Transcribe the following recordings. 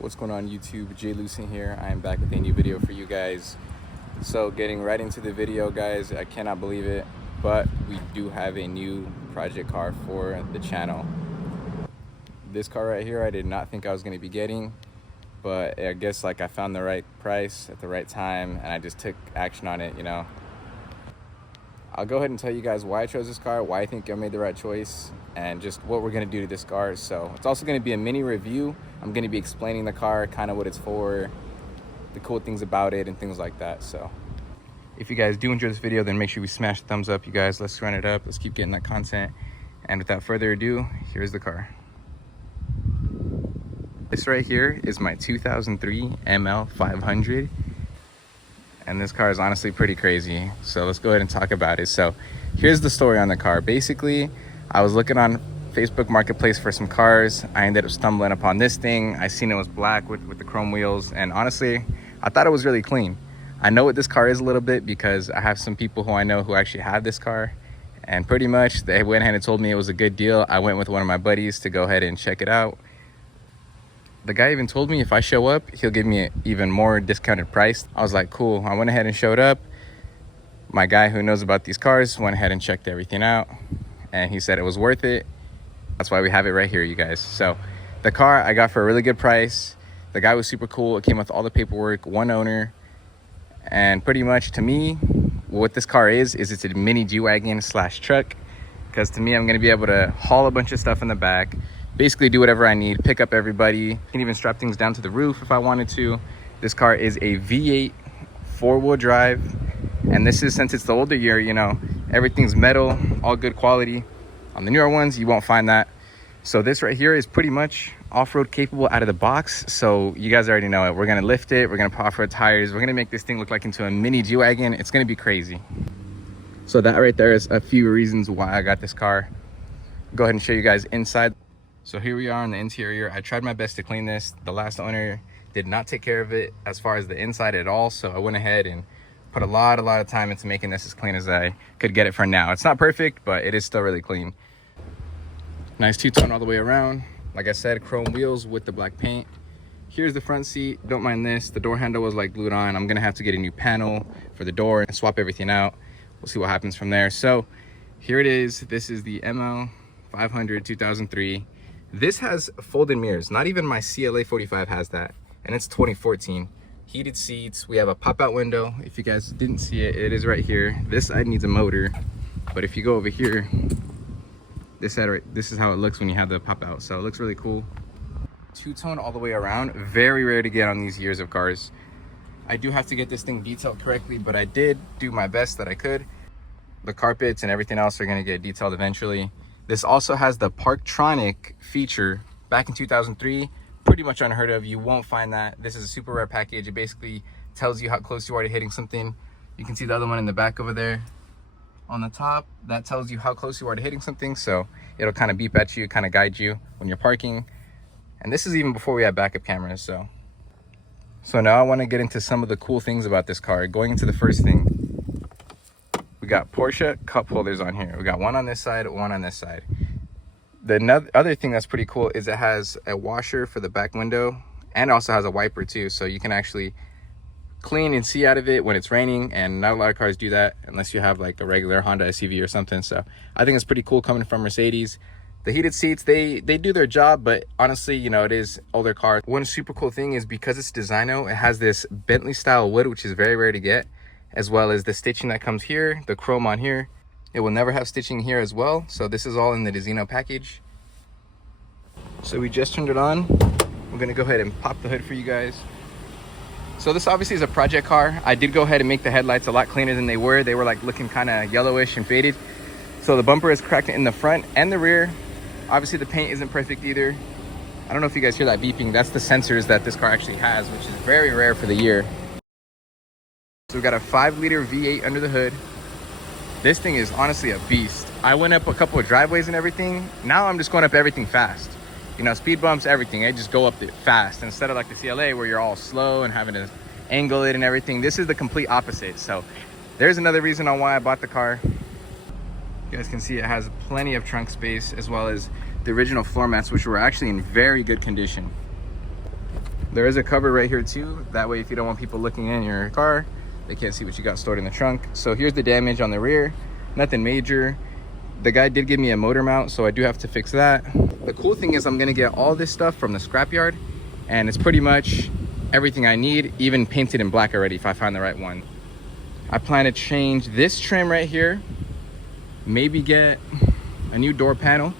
What's going on YouTube? Jay Lucent here. I am back with a new video for you guys. So getting right into the video, guys, I cannot believe it, but we do have a new project car for the channel. This car right here, I did not think I was going to be getting, but I guess like I found the right price at the right time and I just took action on it, you know. I'll go ahead and tell you guys why I chose this car, why I think I made the right choice, and just what we're going to do to this car. So it's also going to be a mini review. I'm going to be explaining the car, kind of what it's for, the cool things about it, and things like that. So if you guys do enjoy this video, then make sure we smash the thumbs up, you guys. Let's run it up. Let's keep getting that content. And without further ado, here's the car. This right here is my 2003 ML 500. And this car is honestly pretty crazy. So let's go ahead and talk about it. So here's the story on the car. Basically, I was looking on Facebook Marketplace for some cars. I ended up stumbling upon this thing. I seen it was black with the chrome wheels. And honestly, I thought it was really clean. I know what this car is a little bit because I have some people who I know who actually have this car. And pretty much they went ahead and told me it was a good deal. I went with one of my buddies to go ahead and check it out. The guy even told me if I show up, he'll give me an even more discounted price. I was like, cool. I went ahead and showed up. My guy who knows about these cars went ahead and checked everything out, and he said it was worth it. That's why we have it right here, you guys. So the car I got for a really good price. The guy was super cool. It came with all the paperwork, one owner. And pretty much to me, what this car is it's a mini G-Wagon / truck. Because to me, I'm gonna be able to haul a bunch of stuff in the back, basically do whatever I need, pick up everybody. I can even strap things down to the roof if I wanted to. This car is a V8 4-wheel drive. And this is, since it's the older year, you know, everything's metal, all good quality. On the newer ones, you won't find that. So this right here is pretty much off-road capable out of the box. So you guys already know it. We're gonna lift it, we're gonna put off-road tires, we're gonna make this thing look like into a mini G-Wagon. It's gonna be crazy. So that right there is a few reasons why I got this car. Go ahead and show you guys inside. So here we are on the interior. I tried my best to clean this. The last owner did not take care of it as far as the inside at all. So I went ahead and put a lot of time into making this as clean as I could get it for now. It's not perfect, but it is still really clean. Nice two-tone all the way around. Like I said, chrome wheels with the black paint. Here's the front seat. Don't mind this. The door handle was like glued on. I'm gonna have to get a new panel for the door and swap everything out. We'll see what happens from there. So here it is. This is the ML 500 2003. This has folded mirrors. Not even my CLA 45 has that, and it's 2014. Heated seats. We have a pop-out window. If you guys didn't see it, it is right here. This side needs a motor, but if you go over here, this side, this is how it looks when you have the pop-out. So it looks really cool. Two-tone all the way around. Very rare to get on these years of cars. I do have to get this thing detailed correctly, but I did do my best that I could. The carpets and everything else are going to get detailed eventually. This also has the Parktronic feature. Back in 2003, pretty much unheard of. You won't find that. This is a super rare package. It basically tells you how close you are to hitting something. You can see the other one in the back over there on the top. That tells you how close you are to hitting something. So it'll kind of beep at you, kind of guide you when you're parking. And this is even before we had backup cameras. So now I want to get into some of the cool things about this car. Going into the first thing, we got Porsche cup holders on here. We got one on this side, one on this side. The other thing that's pretty cool is it has a washer for the back window, and also has a wiper too. So you can actually clean and see out of it when it's raining, and not a lot of cars do that unless you have like a regular Honda SUV or something. So I think it's pretty cool coming from Mercedes. The heated seats, they do their job, but honestly, you know, it is older car. One super cool thing is because it's Designo, it has this Bentley style wood, which is very rare to get, as well as the stitching that comes here, the chrome on here. It will never have stitching here as well. So this is all in the Designo package. So we just turned it on. I'm gonna go ahead and pop the hood for you guys. So this obviously is a project car. I did go ahead and make the headlights a lot cleaner than they were. They were like looking kind of yellowish and faded. So the bumper is cracked in the front and the rear. Obviously the paint isn't perfect either. I don't know if you guys hear that beeping. That's the sensors that this car actually has, which is very rare for the year. So we've got a 5-liter V8 under the hood. This thing is honestly a beast. I went up a couple of driveways and everything. Now I'm just going up everything fast. You know, speed bumps, everything. I just go up it fast instead of like the CLA where you're all slow and having to angle it and everything. This is the complete opposite. So there's another reason on why I bought the car. You guys can see it has plenty of trunk space, as well as the original floor mats, which were actually in very good condition. There is a cover right here too. That way, if you don't want people looking in your car, they can't see what you got stored in the trunk. So here's the damage on the rear. Nothing major. The guy did give me a motor mount, so I do have to fix that. The cool thing is I'm gonna get all this stuff from the scrapyard, and it's pretty much everything I need, even painted in black already if I find the right one. I plan to change this trim right here, maybe get a new door panel.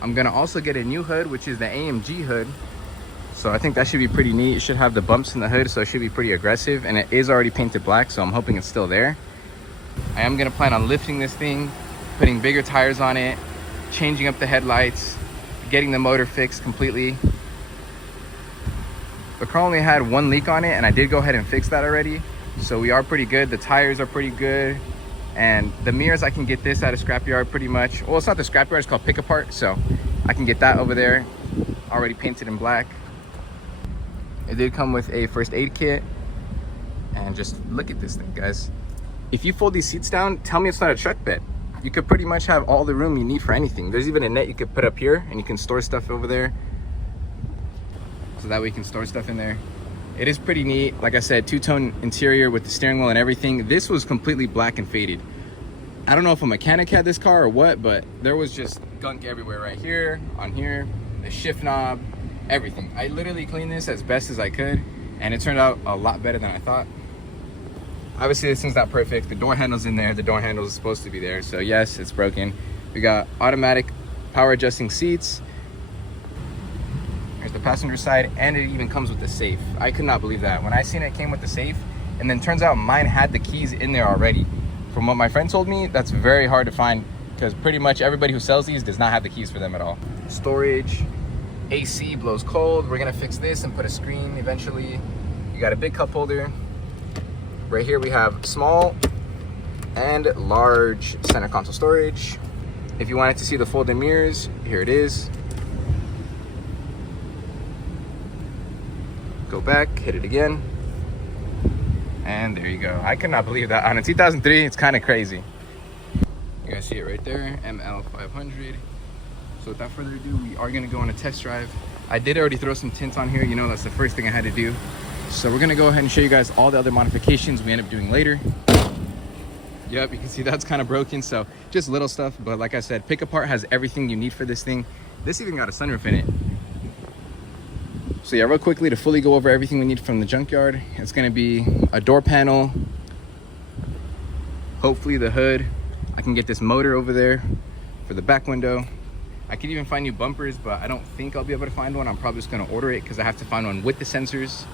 I'm gonna also get a new hood, which is the AMG hood. So I think that should be pretty neat. It should have the bumps in the hood, so it should be pretty aggressive, and it is already painted black, so I'm hoping it's still there. I am gonna plan on lifting this thing, putting bigger tires on it, changing up the headlights, getting the motor fixed completely. The car only had one leak on it, and I did go ahead and fix that already. So we are pretty good. The tires are pretty good. And the mirrors, I can get this at a scrapyard pretty much. Well, it's not the scrapyard, it's called Pick Apart. So I can get that over there, already painted in black. It did come with a first aid kit. And just look at this thing, guys. If you fold these seats down, tell me it's not a truck bed. You could pretty much have all the room you need for anything. There's even a net you could put up here, and you can store stuff over there. So that way you can store stuff in there. It is pretty neat. Like I said, two-tone interior with the steering wheel and everything. This was completely black and faded. I don't know if a mechanic had this car or what, but there was just gunk everywhere right here, on here, the shift knob, everything. I literally cleaned this as best as I could, and it turned out a lot better than I thought. Obviously, this thing's not perfect. The door handle's in there. The door handle is supposed to be there. So yes, it's broken. We got automatic power adjusting seats. Here's the passenger side, and it even comes with the safe. I could not believe that. When I seen it came with the safe, and then turns out mine had the keys in there already. From what my friend told me, that's very hard to find because pretty much everybody who sells these does not have the keys for them at all. Storage, AC blows cold. We're gonna fix this and put a screen eventually. You got a big cup holder. Right here we have small and large center console storage. If you wanted to see the folding mirrors, here it is. Go back, hit it again. And there you go. I could not believe that. On a 2003, it's kind of crazy. You guys see it right there, ML500. So without further ado, we are gonna go on a test drive. I did already throw some tints on here. You know, that's the first thing I had to do. So we're gonna go ahead and show you guys all the other modifications we end up doing later. Yep, you can see that's kind of broken, so just little stuff. But like I said, Pick Apart has everything you need for this thing. This even got a sunroof in it. So yeah, real quickly to fully go over everything we need from the junkyard, it's gonna be a door panel, hopefully the hood. I can get this motor over there for the back window. I could even find new bumpers, but I don't think I'll be able to find one. I'm probably just gonna order it because I have to find one with the sensors.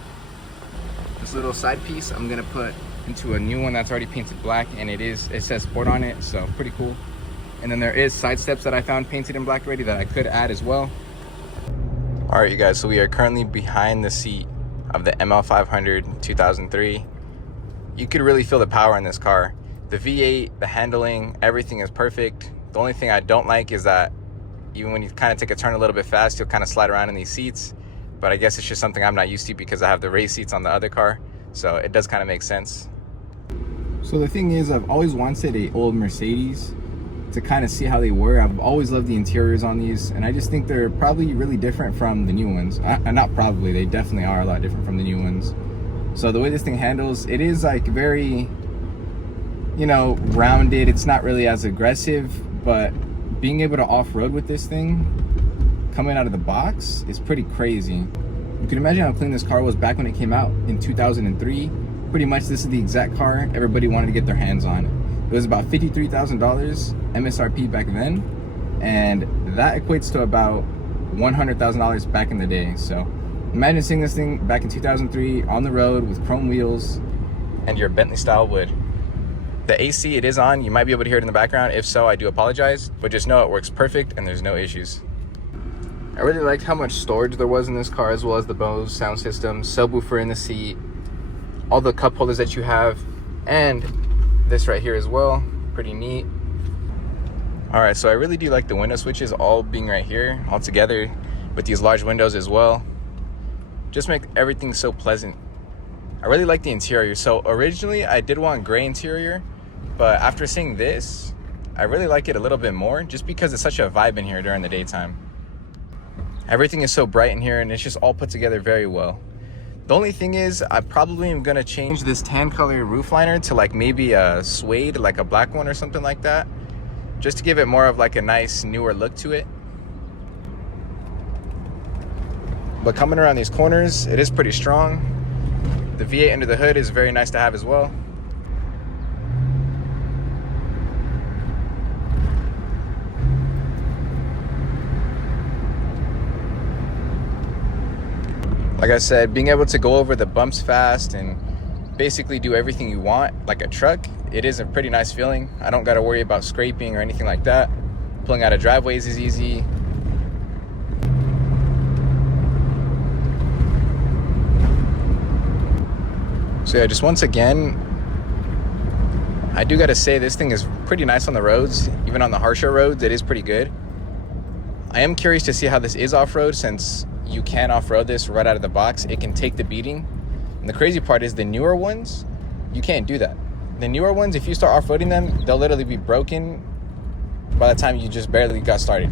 This little side piece I'm gonna put into a new one that's already painted black, and it says Sport on it, so pretty cool. And then there is side steps that I found painted in black already that I could add as well. All right, you guys, so we are currently behind the seat of the ML500 2003. You could really feel the power in this car. The V8, the handling, everything is perfect. The only thing I don't like is that even when you kind of take a turn a little bit fast, you'll kind of slide around in these seats. But I guess it's just something I'm not used to because I have the race seats on the other car. So it does kind of make sense. So the thing is, I've always wanted a old Mercedes to kind of see how they were. I've always loved the interiors on these, and I just think they're probably really different from the new ones. Not probably, they definitely are a lot different from the new ones. So the way this thing handles, it is like very, you know, rounded. It's not really as aggressive, but being able to off-road with this thing coming out of the box is pretty crazy. You can imagine how clean this car was back when it came out in 2003. Pretty much this is the exact car everybody wanted to get their hands on. It was about $53,000 MSRP back then, and that equates to about $100,000 back in the day. So imagine seeing this thing back in 2003 on the road with chrome wheels and your Bentley style wood. The AC, it is on. You might be able to hear it in the background. If so, I do apologize, but just know it works perfect and there's no issues. I really liked how much storage there was in this car, as well as the Bose sound system, subwoofer in the seat, all the cup holders that you have, and this right here as well. Pretty neat. All right, so I really do like the window switches all being right here all together with these large windows as well. Just make everything so pleasant. I really like the interior. So originally I did want gray interior, but after seeing this, I really like it a little bit more just because it's such a vibe in here during the daytime. Everything is so bright in here, and it's just all put together very well. The only thing is, I probably am gonna change this tan color roof liner to like maybe a suede, like a black one or something like that, just to give it more of like a nice newer look to it. But coming around these corners, it is pretty strong. The V8 under the hood is very nice to have as well. Like I said, being able to go over the bumps fast and basically do everything you want like a truck, it is a pretty nice feeling. I don't got to worry about scraping or anything like that. Pulling out of driveways is easy. So yeah, just once again, I do got to say this thing is pretty nice on the roads. Even on the harsher roads, it is pretty good. I am curious to see how this is off-road, since you can off-road this right out of the box. It can take the beating. And the crazy part is the newer ones, you can't do that. The newer ones, if you start off-roading them, they'll literally be broken by the time you just barely got started.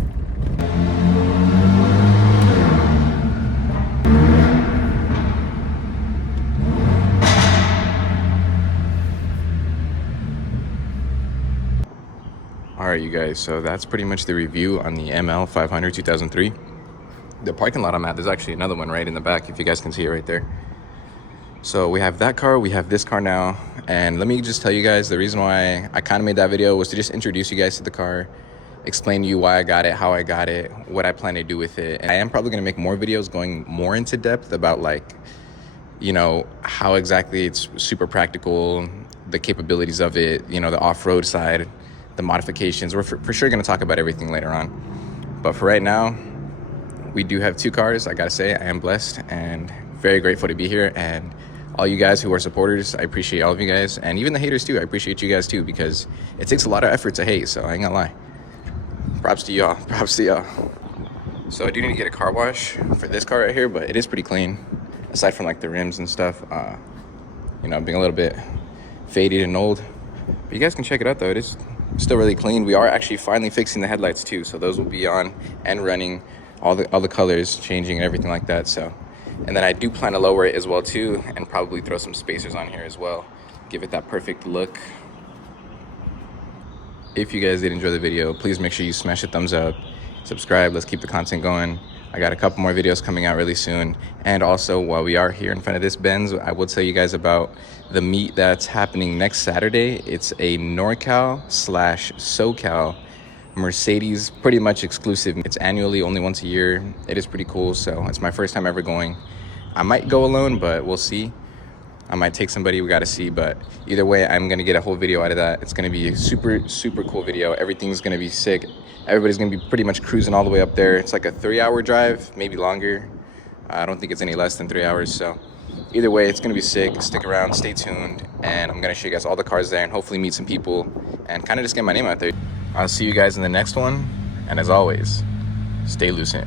All right, you guys, so that's pretty much the review on the ML 500 2003. The parking lot I'm at, there's actually another one right in the back, if you guys can see it right there. So we have that car, we have this car now, and let me just tell you guys, the reason why I kind of made that video was to just introduce you guys to the car, explain to you why I got it, how I got it, what I plan to do with it. And I am probably gonna make more videos going more into depth about, like, you know, how exactly it's super practical, the capabilities of it, you know, the off-road side, the modifications. We're for sure gonna talk about everything later on. But for right now, we do have two cars. I gotta say, I am blessed and very grateful to be here. And all you guys who are supporters, I appreciate all of you guys. And even the haters too, I appreciate you guys too, because it takes a lot of effort to hate, so I ain't gonna lie. Props to y'all, props to y'all. So I do need to get a car wash for this car right here, but it is pretty clean, aside from like the rims and stuff, you know, being a little bit faded and old. But you guys can check it out though, it is still really clean. We are actually finally fixing the headlights too, so those will be on and running. All the colors changing and everything like that. So, and then I do plan to lower it as well too, and probably throw some spacers on here as well, give it that perfect look. If you guys did enjoy the video, please make sure you smash a thumbs up, subscribe. Let's keep the content going. I got a couple more videos coming out really soon. And also, while we are here in front of this Benz, I will tell you guys about the meet that's happening next Saturday. It's a NorCal/SoCal Mercedes, pretty much exclusive. It's annually, only once a year. It is pretty cool, so it's my first time ever going. I might go alone, but we'll see. I might take somebody, we gotta see. But either way, I'm gonna get a whole video out of that. It's gonna be a super cool video. Everything's gonna be sick. Everybody's gonna be pretty much cruising all the way up there. It's like a 3-hour drive, maybe longer. I don't think it's any less than 3 hours. So either way, it's gonna be sick. Stick around, stay tuned, and I'm gonna show you guys all the cars there and hopefully meet some people and kind of just get my name out there. I'll see you guys in the next one, and as always, stay lucid.